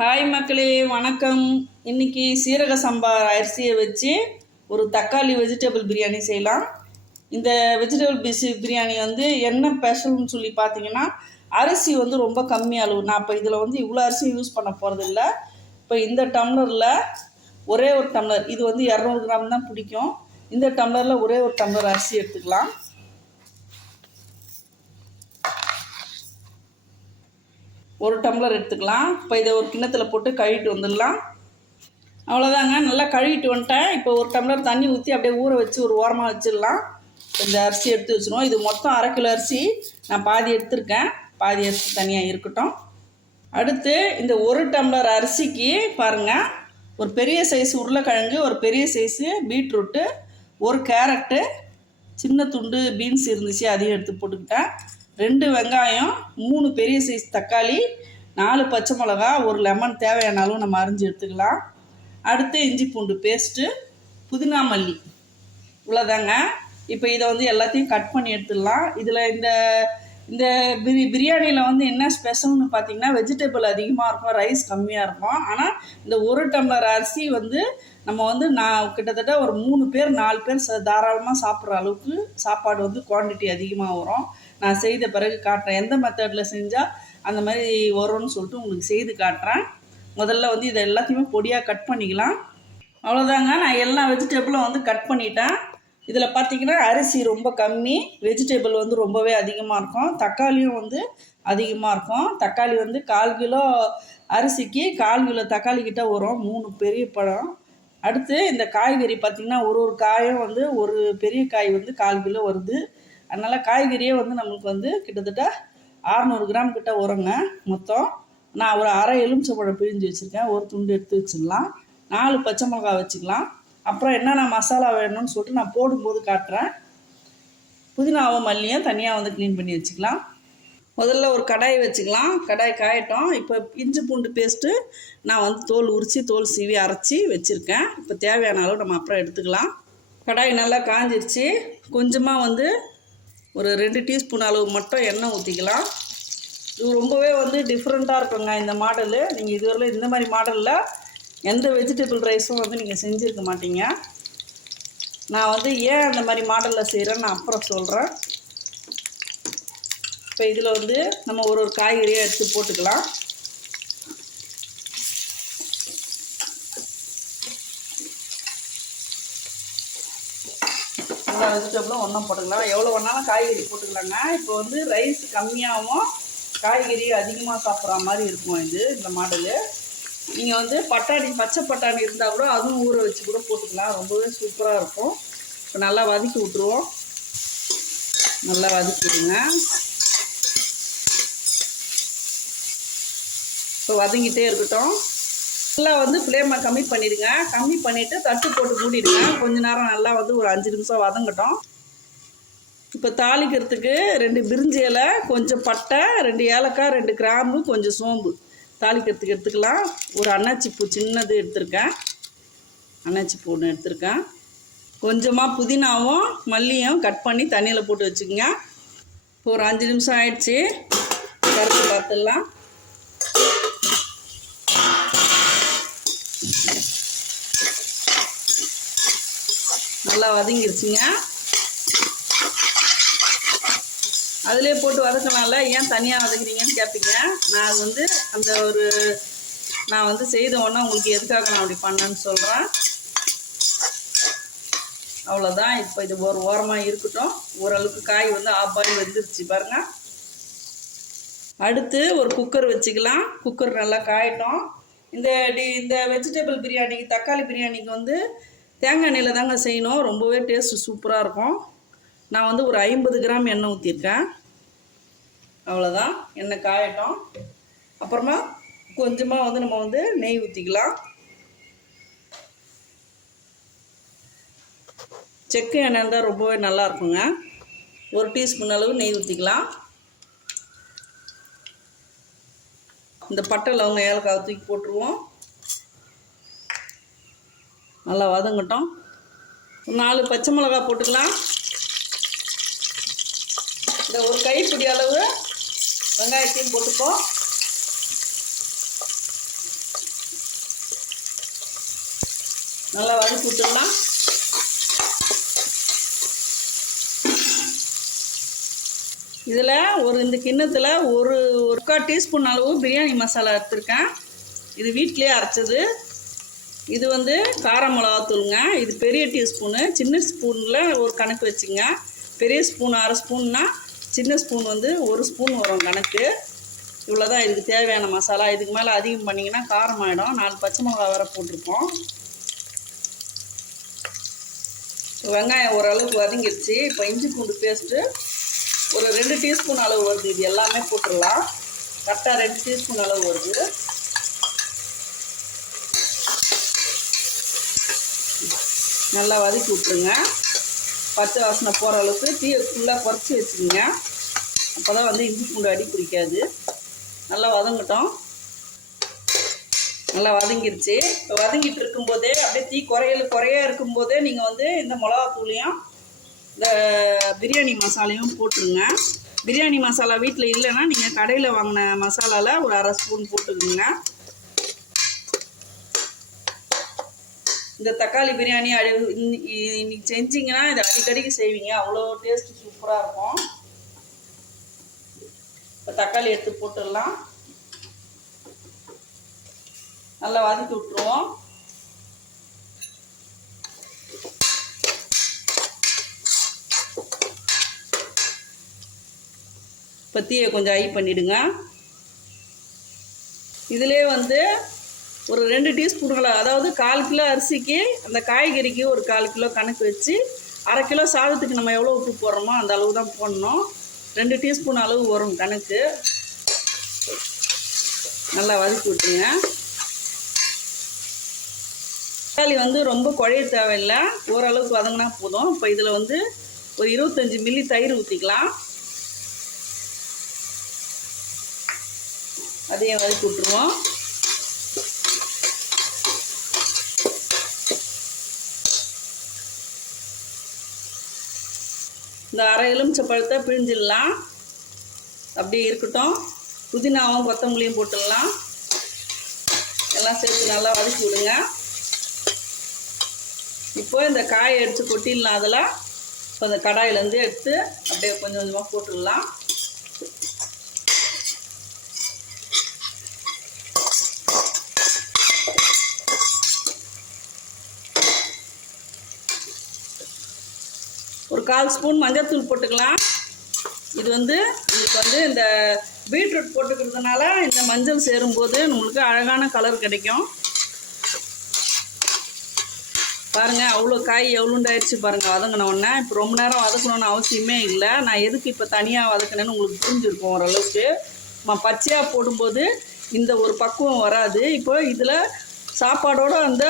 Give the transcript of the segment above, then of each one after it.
Hi மக்களே, வணக்கம். இன்றைக்கி சீரக சம்பா அரிசியை வச்சு ஒரு தக்காளி வெஜிடபிள் பிரியாணி செய்யலாம். இந்த வெஜிடபிள் பிரியாணி என்ன ஸ்பெஷல்னு சொல்லி பார்த்தீங்கன்னா, அரிசி ரொம்ப கம்மி அளவு. நான் இப்போ இதில் இவ்வளோ அரிசி யூஸ் பண்ண போகிறதில்ல. இப்போ இந்த டம்ளரில் ஒரே ஒரு டம்ளர், இது 200 கிராம் தான் பிடிக்கும். இந்த டம்ளரில் ஒரே ஒரு டம்ளர் அரிசி எடுத்துக்கலாம். ஒரு டம்ளர் எடுத்துக்கலாம். இப்போ இதை ஒரு கிண்ணத்தில் போட்டு கழுவிட்டு வந்துடலாம். அவ்வளோதாங்க, நல்லா கழுவிட்டு வந்துட்டேன். இப்போ ஒரு டம்ளர் தண்ணி ஊற்றி அப்படியே ஊற வச்சு ஒரு ஓரமாக வச்சிடலாம். இந்த அரிசி எடுத்து வச்சிடும். இது மொத்தம் 1/2 கிலோ அரிசி. நான் பாதி எடுத்திருக்கேன், பாதி அரிசி தனியாக இருக்கட்டும். அடுத்து இந்த ஒரு டம்ளர் அரிசிக்கு பாருங்கள், ஒரு பெரிய சைஸ் உருளைக்கிழங்கு, ஒரு பெரிய சைஸு பீட்ரூட்டு, ஒரு கேரட்டு, சின்ன துண்டு பீன்ஸ் இருந்துச்சு அதையும் எடுத்து போட்டுக்கிட்டேன். 2 வெங்காயம், 3 பெரிய சைஸ் தக்காளி, 4 பச்சை மிளகா, ஒரு லெமன் தேவையான அளவு நம்ம அரிஞ்சு எடுத்துக்கலாம். அடுத்து இஞ்சி பூண்டு பேஸ்ட்டு, புதினா மல்லி, இவ்வளோதாங்க. இப்போ இதை எல்லாத்தையும் கட் பண்ணி எடுத்துடலாம். இதில் இந்த பிரியாணியில் என்ன ஸ்பெஷல்னு பார்த்தீங்கன்னா, வெஜிடபிள் அதிகமாக இருக்கும், ரைஸ் கம்மியாக இருக்கும். ஆனால் இந்த ஒரு டம்ளர் அரிசி நம்ம நான் கிட்டத்தட்ட ஒரு 3 பேர் 4 பேர் தாராளமாக சாப்பிட்ற அளவுக்கு சாப்பாடு குவான்டிட்டி அதிகமாக வரும். நான் செய்த பிறகு காட்டுறேன், எந்த மெத்தடில் செஞ்சால் அந்த மாதிரி வரும்னு சொல்லிட்டு உங்களுக்கு செய்து காட்டுறேன். முதல்ல இதை எல்லாத்தையுமே பொடியாக கட் பண்ணிக்கலாம். அவ்வளோதாங்க, நான் எல்லா வெஜிடபிளும் கட் பண்ணிட்டேன். இதில் பார்த்திங்கன்னா அரிசி ரொம்ப கம்மி, வெஜிடபிள் ரொம்பவே அதிகமாக இருக்கும், தக்காளியும் அதிகமாக இருக்கும். தக்காளி 1/4 கிலோ அரிசிக்கு 1/4 கிலோ தக்காளி கிட்ட வரும், 3 பெரிய பழம். அடுத்து இந்த காய்கறி பார்த்திங்கன்னா ஒரு காயும் ஒரு பெரிய காய் 1/4 கிலோ வருது. அதனால் காய்கறியே நம்மளுக்கு கிட்டத்தட்ட 600 கிராம் கிட்ட வருங்க மொத்தம். நான் ஒரு அரை எலுமிச்சம்பழம் பிழிஞ்சு வச்சுருக்கேன், ஒரு துண்டு எடுத்து வச்சிடலாம். 4 பச்சை மிளகா வச்சுக்கலாம். அப்புறம் என்னென்ன மசாலா வேணும்னு சொல்லிட்டு நான் போடும்போது காட்டுறேன். புதினாவும் மல்லியும் தனியாக க்ளீன் பண்ணி வச்சுக்கலாம். முதல்ல ஒரு கடாய் வச்சுக்கலாம். கடாய் காயட்டும். இப்போ இஞ்சி பூண்டு பேஸ்ட்டு நான் தோல் உரித்து தோல் சீவி அரைச்சி வச்சுருக்கேன். இப்போ தேவையான அளவு நம்ம அப்புறம் எடுத்துக்கலாம். கடாய் நல்லா காஞ்சிருச்சு. கொஞ்சமாக ஒரு 2 டீஸ்பூன் அளவு மட்டும் எண்ணெய் ஊற்றிக்கலாம். இது ரொம்பவே டிஃப்ரெண்ட்டாக இருக்குங்க இந்த மாடலு. நீங்கள் இதுவரையில் இந்த மாதிரி மாடலில் எந்த வெஜிடபிள் ரைஸும் நீங்கள் செஞ்சுருக்க மாட்டீங்க. நான் ஏன் அந்த மாதிரி மாடலில் செய்கிறேன்னு நான் அப்புறம் சொல்கிறேன். இப்போ இதில் நம்ம ஒரு காய்கறியை எடுத்து போட்டுக்கலாம். எல்லா வெஜிடபிளும் ஒன்றும் போட்டுக்கலாம். எவ்வளோ வேணாலும் காய்கறி போட்டுக்கலாங்க. இப்போ ரைஸ் கம்மியாகவும் காய்கறி அதிகமாக சாப்பிட்ற மாதிரி இருக்கும் இந்த மாடலு. நீங்கள் பட்டாணி, பச்சை பட்டாணி இருந்தால் கூட அதுவும் ஊற வச்சு கூட போட்டுக்கலாம், ரொம்பவே சூப்பராக இருக்கும். இப்போ நல்லா வதக்கி விட்ருவோம். நல்லா வதக்கிடுங்க. இப்போ வதங்கிட்டே இருக்கட்டும். நல்லா ஃப்ளேமை கம்மி பண்ணிடுங்க. கம்மி பண்ணிவிட்டு தட்டு போட்டு மூடிடுங்க. கொஞ்ச நேரம் நல்லா ஒரு 5 நிமிஷம் வதங்கட்டும். இப்போ தாளிக்கிறதுக்கு 2 பிரிஞ்சி இலை, கொஞ்சம் பட்டை, 2 ஏலக்காய், 2 கிராம்பு, கொஞ்சம் சோம்பு தாளிக்கிறதுக்கு எடுத்துக்கலாம். ஒரு அன்னாச்சிப்பூ சின்னது எடுத்திருக்கேன், அன்னாச்சிப்பூ ஒன்று எடுத்திருக்கேன். கொஞ்சமாக புதினாவும் மல்லியும் கட் பண்ணி தண்ணியில் போட்டு வச்சுக்கோங்க. இப்போ ஒரு 5 நிமிஷம் ஆயிடுச்சு. கரைச்சி பார்த்துடலாம். நல்லா வதங்கிருச்சுங்க. அதிலே போட்டு வதக்கனால ஏன் தனியாக வதக்குறீங்கன்னு கேட்பீங்க. நான் நான் செய்த உடனே உங்களுக்கு எதுக்காக நான் அப்படி பண்ணேன்னு சொல்கிறேன். அவ்வளோதான். இப்போ இது ஒரு ஓரமாக இருக்கட்டும். ஓரளவுக்கு காய் ஆஃப் பாயில் வெந்துருச்சு பாருங்கள். அடுத்து ஒரு குக்கர் வச்சுக்கலாம். குக்கர் நல்லா காயட்டும். இந்த வெஜிடபிள் பிரியாணிக்கு, தக்காளி பிரியாணிக்கு தேங்காய் எண்ணெயில் தாங்க செய்யணும். ரொம்பவே டேஸ்ட்டு சூப்பராக இருக்கும். நான் ஒரு 50 கிராம் எண்ணெய் ஊற்றிருக்கேன். அவ்வளோதான். எண்ணெய் காயட்டும். அப்புறமா கொஞ்சமாக நம்ம நெய் ஊற்றிக்கலாம். செக்கு எண்ணெய் இருந்தால் ரொம்பவே நல்லாயிருக்குங்க. 1 டீஸ்பூன் அளவு நெய் ஊற்றிக்கலாம். இந்த பட்டை லவங்க ஏலக்காய் தூக்கி போட்டுருவோம். நல்லா வதங்கட்டும். 4 பச்சை மிளகா போட்டுக்கலாம். இந்த ஒரு கைப்பிடி அளவு வெங்காயத்தையும் போட்டுப்போம். நல்லா வதக்கி விட்டுடலாம். இதில் இந்த கிண்ணத்தில் ஒரு 1/4 டீஸ்பூன் அளவு பிரியாணி மசாலா எடுத்துருக்கேன். இது வீட்டிலே அரைச்சது. இது கார மிளகாத்தூளுங்க. இது பெரிய டீஸ்பூனு. சின்ன ஸ்பூனில் ஒரு கணக்கு வச்சுங்க. பெரிய ஸ்பூன் 1/2 ஸ்பூன்னா, சின்ன ஸ்பூன் 1 ஸ்பூன் வரும் கணக்கு. இவ்வளோ தான் இதுக்கு தேவையான மசாலா. இதுக்கு மேலே அதிகம் பண்ணிங்கன்னா காரம் ஆகிடும். 4 பச்சை மிளகா வேறு போட்டிருக்கோம். வெங்காயம் ஓரளவுக்கு வதங்கிடுச்சு. இப்போ இஞ்சி பூண்டு பேஸ்ட்டு ஒரு 2 டீஸ்பூன் அளவு வருது. இது எல்லாமே போட்டுடலாம். கரெக்டாக 2 டீஸ்பூன் அளவு வருது. நல்லா வதக்கி விட்ருங்க. பச்சை வாசனை போகிற அளவுக்கு தீயை ஃபுல்லாக குறைச்சி வச்சுக்கோங்க. அப்போ தான் இஞ்சி பூண்டு அடி பிடிக்காது. நல்லா வதங்கட்டும். நல்லா வதங்கிருச்சு. இப்போ வதங்கிட்டு இருக்கும்போதே அப்படியே தீ குறையா இருக்கும்போதே நீங்கள் இந்த மிளகாத்தூளையும் இந்த பிரியாணி மசாலையும் போட்டுருங்க. பிரியாணி மசாலா வீட்டில் இல்லைன்னா நீங்கள் கடையில் வாங்கின மசாலாவில் ஒரு 1/2 ஸ்பூன் போட்டுக்குங்க. இந்த தக்காளி பிரியாணி இன்னைக்கு செஞ்சிங்கன்னா இதை அடிக்கடிக்கு செய்வீங்க. அவ்வளோ டேஸ்ட்டு சூப்பராக இருக்கும். இப்போ தக்காளி எடுத்து போட்டுடலாம். நல்லா வதக்கி விட்டுருவோம். இப்போ தீயை கொஞ்சம் ஹை பண்ணிவிடுங்க. இதிலே ஒரு 2 டீஸ்பூன்களை, அதாவது 1/4 கிலோ அரிசிக்கு அந்த காய்கறிக்கு ஒரு 1/4 கிலோ கணக்கு வச்சு 1/2 கிலோ சாதத்துக்கு நம்ம எவ்வளோ உப்பு போடுறோமோ அந்த அளவு தான் போடணும். 2 டீஸ்பூன் அளவு வரும் கணக்கு. நல்லா வதக்கி விட்டுருங்க. தக்காளி ரொம்ப குழைய தேவையில்லை. ஓரளவுக்கு வதங்கினா போதும். இப்போ இதில் ஒரு 25 மில்லி தயிர் ஊற்றிக்கலாம். அதையும் வதக்கி விட்டுருவோம். இந்த 1/2 எலுமிச்சை பழத்தை பிழிஞ்சிடலாம். அப்படியே இருக்கட்டும். புதினாவும் கொத்தமல்லியும் போட்டுடலாம். எல்லாம் சேர்த்து நல்லா வதக்கி விடுங்க. இப்போ இந்த காயை எடுத்து கொட்டிடலாம். அதில் இப்போ இந்த கடாயிலேருந்து எடுத்து அப்படியே கொஞ்சம் கொஞ்சமாக போட்டுடலாம். ஒரு 1/4 ஸ்பூன் மஞ்சள்தூள் போட்டுக்கலாம். இது உங்களுக்கு இந்த பீட்ரூட் போட்டுக்கிறதுனால இந்த மஞ்சள் சேரும்போது நம்மளுக்கு அழகான கலர் கிடைக்கும். பாருங்கள், அவ்வளோ காய் எவ்வளோண்டாயிடுச்சு பாருங்கள் வதங்கினோடனே. இப்போ ரொம்ப நேரம் வதக்கணுன்னு அவசியமே இல்லை. நான் எதுக்கு இப்போ தனியாக வதக்கினேன்னு உங்களுக்கு புரிஞ்சுருக்கும் ஓரளவுக்கு. நம்ம பச்சையாக போடும்போது இந்த ஒரு பக்குவம் வராது. இப்போ இதில் சாப்பாடோடு அந்த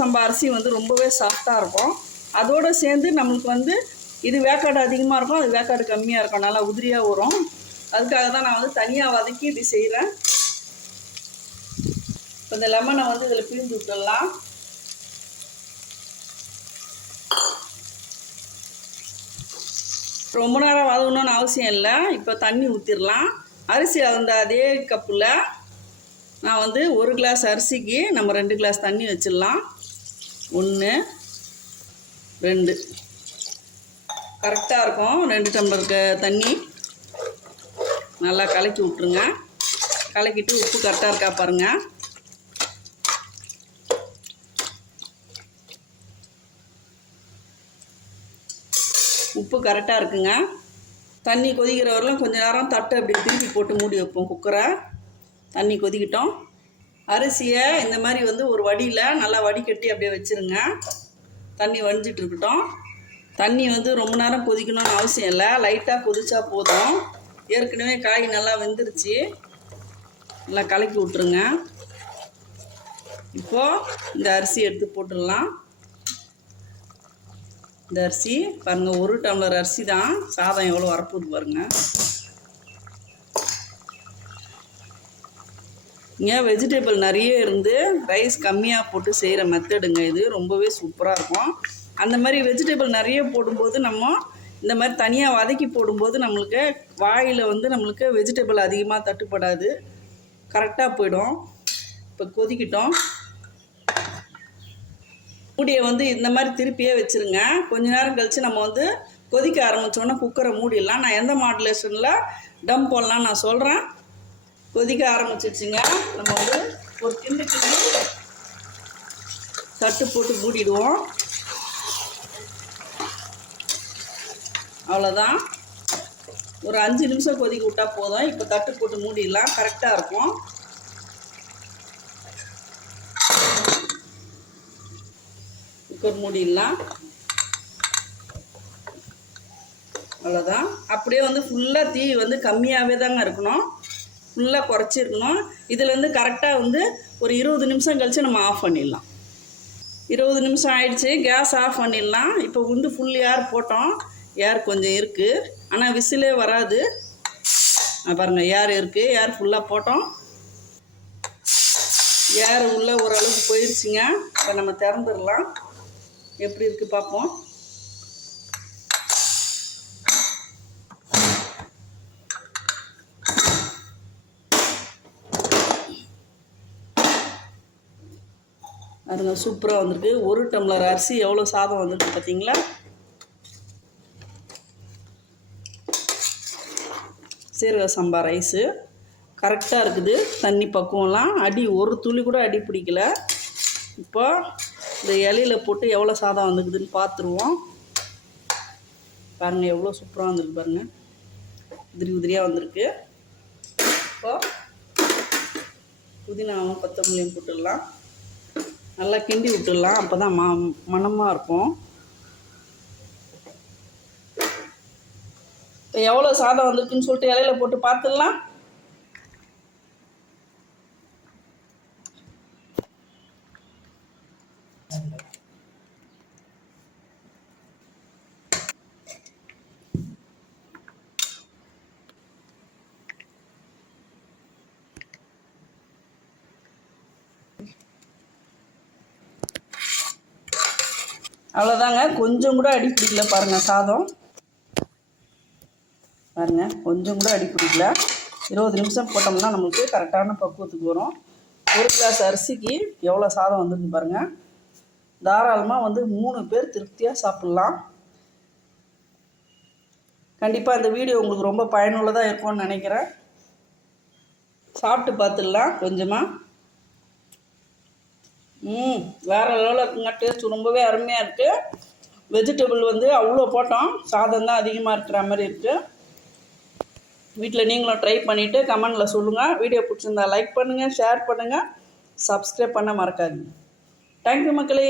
சம்பா அரிசி ரொம்பவே சாஃப்டாக இருக்கும். அதோடு சேர்ந்து நம்மளுக்கு இது வேக்காடு அதிகமாக இருக்கும், அது வேக்காடு கம்மியாக இருக்கும். நல்லா உதிரியாக வரும். அதுக்காக தான் நான் தனியாக வதக்கி இப்படி செய்கிறேன். இப்போ இந்த லெமனை இதில் பிழிஞ்சு விட்டுடலாம். ரொம்ப நேரம் வதங்கணும்னு அவசியம் இல்லை. இப்போ தண்ணி ஊற்றிடலாம். அரிசி அதே கப்பில் நான் 1 கிளாஸ் அரிசிக்கு நம்ம 2 கிளாஸ் தண்ணி வச்சிடலாம். 1 2 கரெக்டாக இருக்கும். 2 டம்ளர் தண்ணி நல்லா கலக்கி விட்ருங்க. கலக்கிட்டு உப்பு கரெக்டாக இருக்கா பாருங்கள். உப்பு கரெக்டாக இருக்குங்க. தண்ணி கொதிக்கிற வரலாம் கொஞ்சம் நேரம் தட்டை அப்படி திருப்பி போட்டு மூடி வைப்போம் குக்கரை. தண்ணி கொதிக்கிட்டோம். அரிசியை இந்த மாதிரி ஒரு வடியில் நல்லா வடிகட்டி அப்படியே வச்சுருங்க. தண்ணி வடிஞ்சிட்டு இருக்கட்டும். தண்ணி ரொம்ப நேரம் கொதிக்கணும்னு அவசியம் இல்லை. லைட்டாக கொதிச்சா போதும். ஏற்கனவே காய் நல்லா வெந்துருச்சு. நல்லா கலக்கி விட்ருங்க. இப்போது இந்த அரிசி எடுத்து போட்டுடலாம். இந்த அரிசி பாருங்கள், 1 டம்ளர் அரிசி தான். சாதம் எவ்வளோ வரப்போகுது பாருங்கள். இங்கே வெஜிடபிள் நிறைய இருந்து ரைஸ் கம்மியாக போட்டு செய்கிற மெத்தடுங்க இது. ரொம்பவே சூப்பராக இருக்கும். அந்த மாதிரி வெஜிடபிள் நிறைய போடும்போது நம்ம இந்த மாதிரி தனியாக வதக்கி போடும்போது நம்மளுக்கு வாயில் நம்மளுக்கு வெஜிடபிள் அதிகமாக தட்டுப்படாது, கரெக்டாக போயிடும். இப்போ கொதிக்கிட்டோம். மூடியை வந்து இந்த மாதிரி திருப்பியே வச்சுருங்க. கொஞ்ச நேரம் கழித்து நம்ம வந்து கொதிக்க ஆரம்பித்தோன்னா குக்கரை மூடிடலாம். நான் எந்த மாடுலேஷனில் டம் போடலாம் நான் சொல்கிறேன். கொதிக்க ஆரம்பிச்சிடுச்சுங்க. நம்ம வந்து ஒரு கிண்டு தட்டு போட்டு மூடிடுவோம். அவ்வளோதான். ஒரு 5 நிமிஷம் கொதிக்க விட்டால் போதும். இப்போ தட்டு போட்டு மூடிடலாம். கரெக்டாக இருக்கும். குக்கர் மூடிடலாம். அவ்வளோதான். அப்படியே வந்து ஃபுல்லாக தீ வந்து கம்மியாகவே தாங்க இருக்கணும். ஃபுல்லாக குறைச்சிருக்கணும். இதில் வந்து கரெக்டாக வந்து ஒரு 20 நிமிஷம் கழித்து நம்ம ஆஃப் பண்ணிடலாம். 20 நிமிஷம் ஆயிடுச்சு. கேஸ் ஆஃப் பண்ணிடலாம். இப்போ வந்து ஃபுல் ஏர் போட்டோம். ஏர் கொஞ்சம் இருக்குது, ஆனால் விசிலே வராது. பாருங்கள், ஏர் இருக்குது. ஏர் ஃபுல்லாக போட்டோம். ஏர் உள்ளே ஓரளவுக்கு போயிடுச்சுங்க. இப்போ நம்ம திறந்துடலாம். எப்படி இருக்குது பார்ப்போம். அதுங்க சூப்பராக வந்திருக்கு. 1 டம்ளர் அரிசி எவ்வளோ சாதம் வந்திருக்கு பார்த்தீங்களா? சீரக சம்பா ரைஸு கரெக்டாக இருக்குது. தண்ணி பக்குவம்லாம் அடி ஒரு துளி கூட அடி பிடிக்கல. இப்போ இந்த இலையில் போட்டு எவ்வளோ சாதம் வந்துக்குதுன்னு பார்த்துருவோம். பாருங்கள், எவ்வளோ சூப்பராக வந்திருக்கு பாருங்கள். உதிரி உதிரியாக வந்திருக்கு. இப்போ புதினாவும் கொத்தமல்லியும் போட்டுடலாம். நல்லா கிண்டி விட்டுடலாம். அப்போ தான் மணமாக இருக்கும். இப்போ எவ்வளோ சாதம் வந்திருக்குன்னு சொல்லிட்டு இலையில போட்டு பார்த்துடலாம். அவ்வளோதாங்க. கொஞ்சம் கூட அடி பிடிக்கல பாருங்கள். சாதம் பாருங்கள், கொஞ்சம் கூட அடி பிடிக்கல. 20 நிமிஷம் போட்டோம்னா நம்மளுக்கு கரெக்டான பக்குவத்துக்கு வரும். 1 கிளாஸ் அரிசிக்கு எவ்வளோ சாதம் வந்துருக்கு பாருங்கள். தாராளமாக வந்து 3 பேர் திருப்தியாக சாப்பிட்லாம். கண்டிப்பாக இந்த வீடியோ உங்களுக்கு ரொம்ப பயனுள்ளதாக இருக்கும்னு நினைக்கிறேன். சாப்பிட்டு பார்த்துடலாம் கொஞ்சமாக. வேறு லெவலில் இருக்குங்க. டேஸ்ட் ரொம்பவே அருமையாக இருக்குது. வெஜிடபிள் வந்து அவ்வளோ போட்டோம், சாதம் தான் அதிகமாக இருக்கிற மாதிரி இருக்குது. வீட்டில் நீங்களும் ட்ரை பண்ணிவிட்டு கமெண்டில் சொல்லுங்கள். வீடியோ பிடிச்சிருந்தா லைக் பண்ணுங்கள், ஷேர் பண்ணுங்கள், சப்ஸ்கிரைப் பண்ண மறக்காதீங்க. தேங்க்யூ மக்களே.